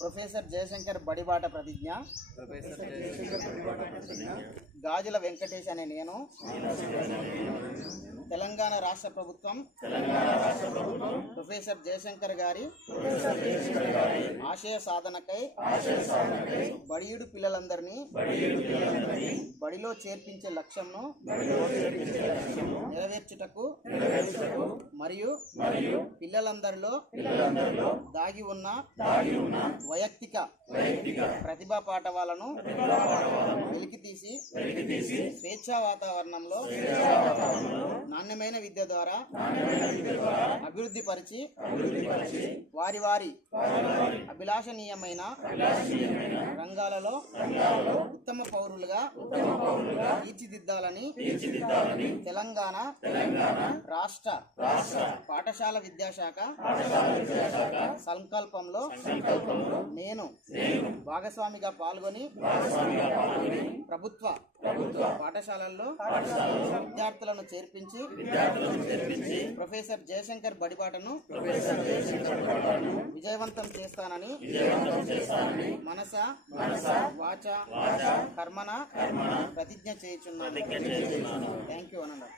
Professor Jayashankar బడిబాట ప్రతిజ్ఞ. గాజుల వెంకటేష్ అనే నేను. తెలంగాణ రాష్ట్ర ప్రభుత్వం. ప్రొఫెసర్ జయశంకర్ గారి. ఆశయ సాధనకై. బడియుడు పిల్లలందరినీ. బడిలో చేర్పించే లక్ష్యంను. నెరవేర్చుటకు. మరియు పిల్లలందరిలో దాగి ఉన్న వైయక్తిక ప్రతిభా పాఠవాలను వెలికి తీసి స్వేచ్ఛా వాతావరణంలో నాణ్యమైన విద్య ద్వారా అభివృద్ధి పరిచి వారి వారి అభిలాషణీయమైన రంగాలలో ఉత్తమ పౌరులుగా తీర్చిదిద్దాలని తెలంగాణ రాష్ట్ర పాఠశాల విద్యాశాఖ సంకల్పంలో నేను భాగస్వామిగా పాల్గొని ప్రభుత్వ పాఠశాలల్లో విద్యార్థులను చేర్పించి ప్రొఫెసర్ జయశంకర్ బడిబాటను విజయవంతం చేస్తానని మనస వాచ కర్మన ప్రతిజ్ఞ చేయుచున్నాను. థ్యాంక్ యూ అనండి